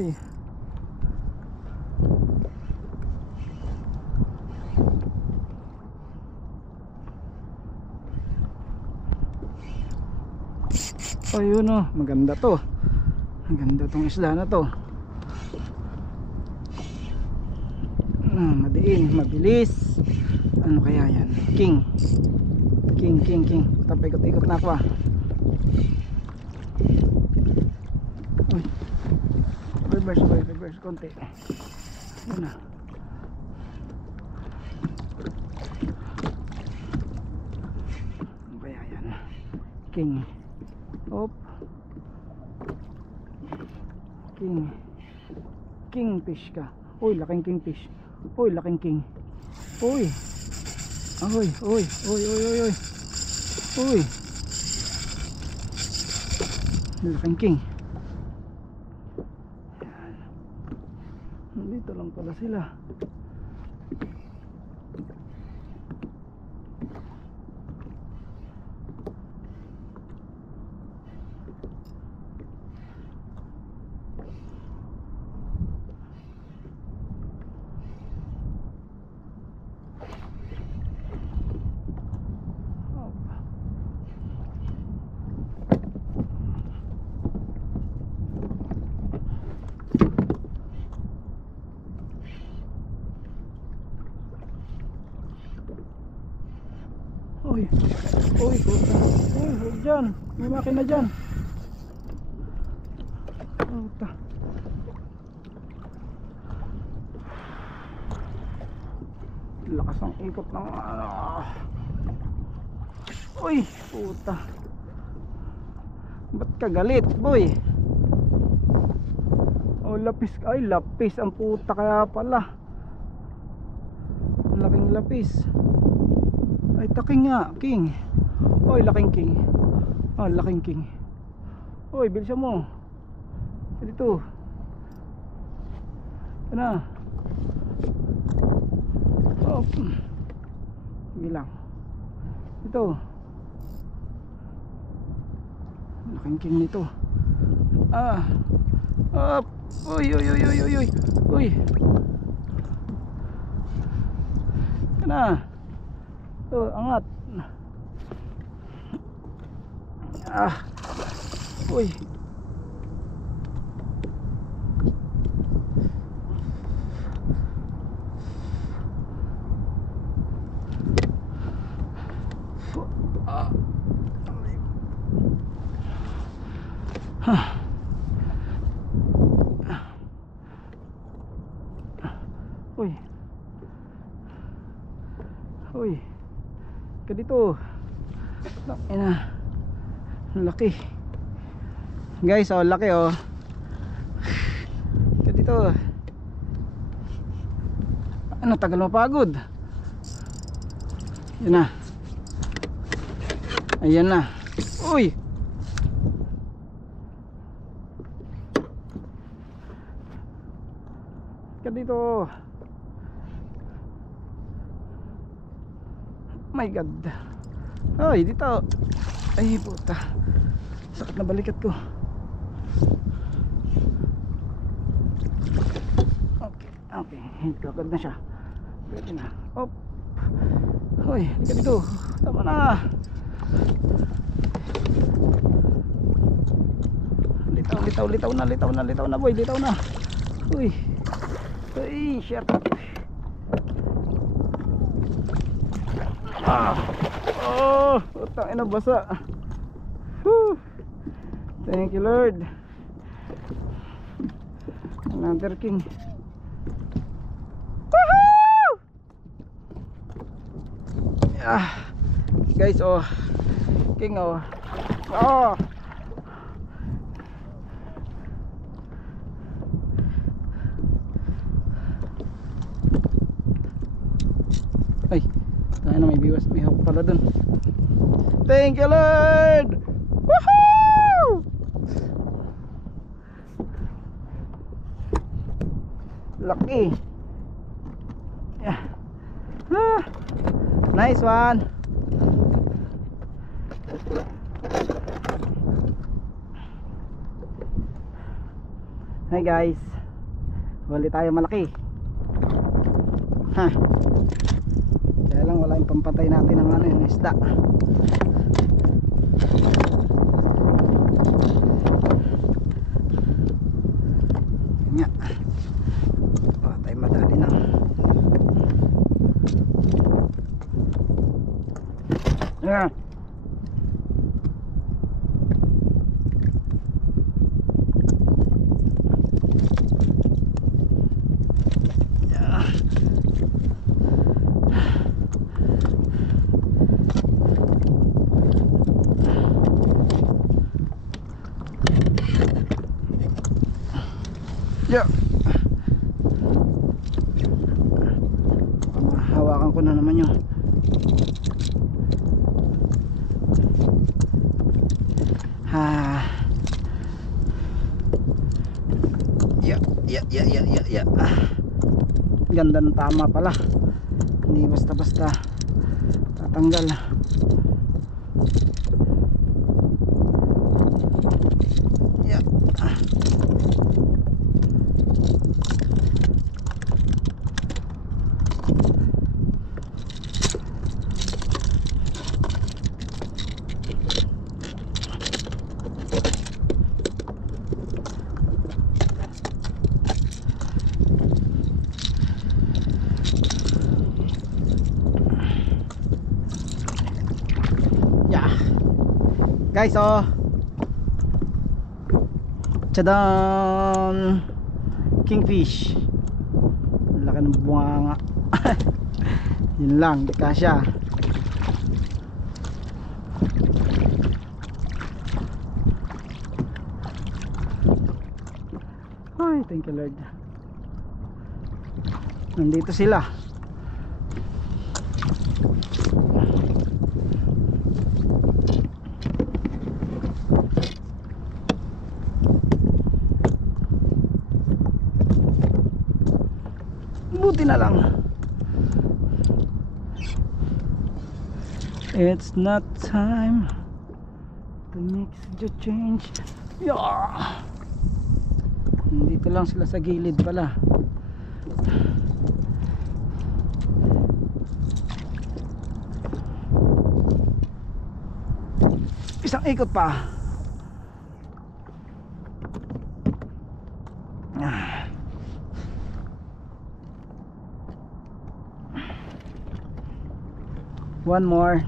Uy. Ayun oh, maganda to. Maganda tong isla na to. Madiin, mabilis. Ano kaya yan? King. Tapos ikot-ikot na ako ah. Uy. Reverse konti. Yun na. Ano kaya yan? King. Op. Kingfish ka. Uy, laking kingfish. Uy, laking king. Uy. Uy. Laking king. Dito lang pala sila. Uy, puta. Uy, huwag dyan. May makina dyan. Puta. Lakas ang ikot ng Uy, puta. Ba't ka galit, boy? Oh, lapis. Ay, lapis ang puta kaya pala. Laking lapis. Ay, taking nga, king. Oy, laking king. Oh, laking king. Oy, bilisan mo. Dito. Ito na. Oh. Bilang. Ito. Laking king nito. Ah. Up. Uy. Uy. Ito na. Ito, angat. Uy. Uy. Ka dito. Ina. Laki. Guys, oh, laki oh. Ka dito. Ano, tagal mapagod. Yan na. Ayan na. Uy. Ka dito. My God. Ay, dito. Ay, puta. Sakit na balikat ko. Okay. Hintagad na siya. Pwede na. Op. Hoy, dito dito. Tama na. Litaw na boy. Litaw na. Uy. Ay, shit. Oh, utang ina basa. Whew. Thank you Lord. Another king. Woohoo! Guys, oh. King oh. Oh. Ay. Tayo na, may biwas, may hawak pala dun. Thank you Lord. Woohoo! Laki. Yeah. Nice one. Hi guys, huli tayo malaki. Ha, kaya lang wala yung pampatay natin ng ano yung isda. Nga, wala tayo madali ng yeah. Yeah. Hawakan ko na naman yung yeah. Ganda ng tama pala, hindi basta basta tatanggal. Yeah. Guys, oh, tadaan, kingfish. Laki ng bunga nga. Yun lang, di kasya. Ay, thank you Lord. Nandito sila. Buti na lang. It's not time to make the change. Yeah. Dito lang sila sa gilid pala. Isang ikot pa. One more.